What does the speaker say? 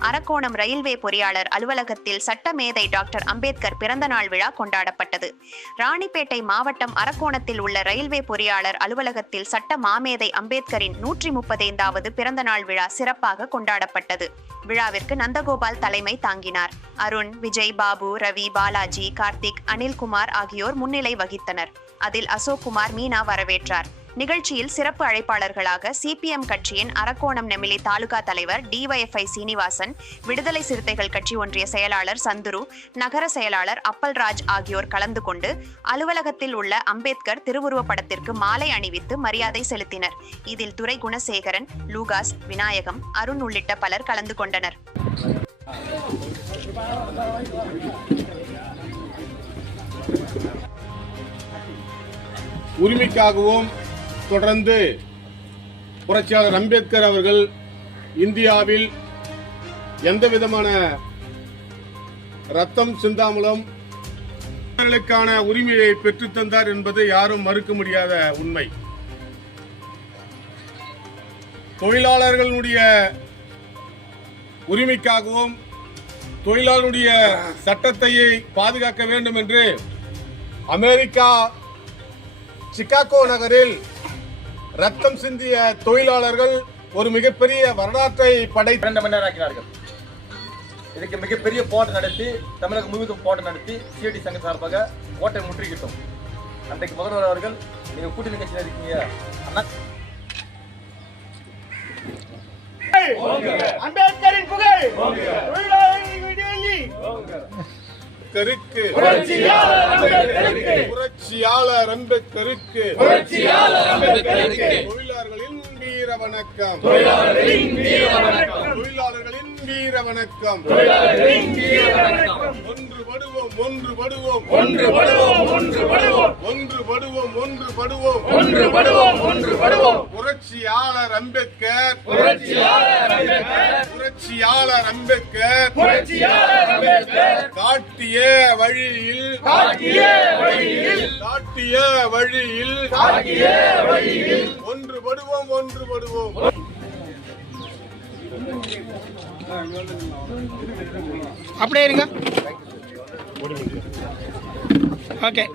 Arakkonam railway பொறியாளர் அலுவலகத்தில் சட்டமேதை டாக்டர் அம்பேத்கர் பிறந்தநாள் விழா கொண்டாடப்பட்டது. ராணிப்பேட்டை மாவட்டம் அரக்கோணத்தில் உள்ள ரயில்வே பொறியாளர் அலுவலகத்தில் சட்ட மாமேதை அம்பேத்கரின் நூற்றி முப்பத்தைந்தாவது பிறந்தநாள் விழா சிறப்பாக கொண்டாடப்பட்டது. விழாவிற்கு நந்தகோபால் தலைமை தாங்கினார். அருண் விஜய் பாபு ரவி பாலாஜி கார்த்திக் அனில்குமார் ஆகியோர் முன்னிலை வகித்தனர். அதில் அசோக்குமார் மீனா வரவேற்றார். நிகழ்ச்சியில் சிறப்பு அழைப்பாளர்களாக சிபிஎம் கட்சியின் அரக்கோணம் நெமிலி தாலுகா தலைவர் டிஒய்எஃப்ஐ சீனிவாசன் விடுதலை சிறுத்தைகள் கட்சி ஒன்றிய செயலாளர் சந்துரு நகர செயலாளர் அப்பல்ராஜ் ஆகியோர் கலந்து கொண்டு அலுவலகத்தில் உள்ள அம்பேத்கர் திருவுருவப் படத்திற்கு மாலை அணிவித்து மரியாதை செலுத்தினர். இதில் துரை குணசேகரன் லூகாஸ் விநாயகம் அருண் உள்ளிட்ட பலர் கலந்து கொண்டனர். உரிமைக்காகவும் தொடர்ந்து புரட்சியாளர் அம்பேத்கர் அவர்கள் இந்தியாவில் எந்த விதமான ரத்தம் சிந்தாமலும் உரிமையை பெற்றுத்தந்தார் என்பது யாரும் மறுக்க முடியாத உண்மை. தொழிலாளர்களுடைய உரிமைக்காகவும் தொழிலாளருடைய சட்டத்தையை பாதுகாக்க வேண்டும் என்று அமெரிக்கா சிகாகோ நகரில் ரத்தம் சிந்திய தொழிலாளர்கள் ஒரு மிகப்பெரிய வரலாற்றை படை இரண்டு மணி நேரம் ஆக்கினார்கள் இதுக்கு மிகப்பெரிய போராட்டம் நடத்தி தமிழகம் முழுவதும் போராட்டம் நடத்தி சிஐடி சங்க சார்பாக கோட்டை முற்றுகிட்டோம் அன்றைக்கு முதல்வர் அவர்கள் நீங்க கூட்டணி கட்சியில் இருக்கீங்க. அண்ணா. அம்பேத்கரின் புகழ்! கருக்கு அம்பேத்கருக்கு. புரட்சியாளர் அம்பேத்கருக்கு. அம்பேத்கருக்கு. தொழிலாளர்களின் வீர வணக்கம். தொழிலாளர்களின் வீர வணக்கம். தொழிலாளர்களின் வீர வணக்கம். தொழிலாளர்களின் வீர வணக்கம். ஒன்றுபடுவோம் ஒன்றுபடுவோம். ஒன்றுபடுவோம் ஒன்றுபடுவோம். ஒன்றுபடுவோம் ஒன்றுபடுவோம். ஒன்றுபடுவோம் ஒன்றுபடுவோம். புரட்சியாளர் அம்பேத்கர் புரட்சியாளர் அம்பேத்கர். புரட்சியாளர் அம்பேத்கர். புரட்சியாளர் அம்பேத்கர். காட்டிய வழியில். காட்டிய வழியில். காட்டிய வழியில். காட்டிய வழியில். ஒன்றுபடுவோம் ஒன்றுபடுவோம். அப்படியே இருங்க. ஓகே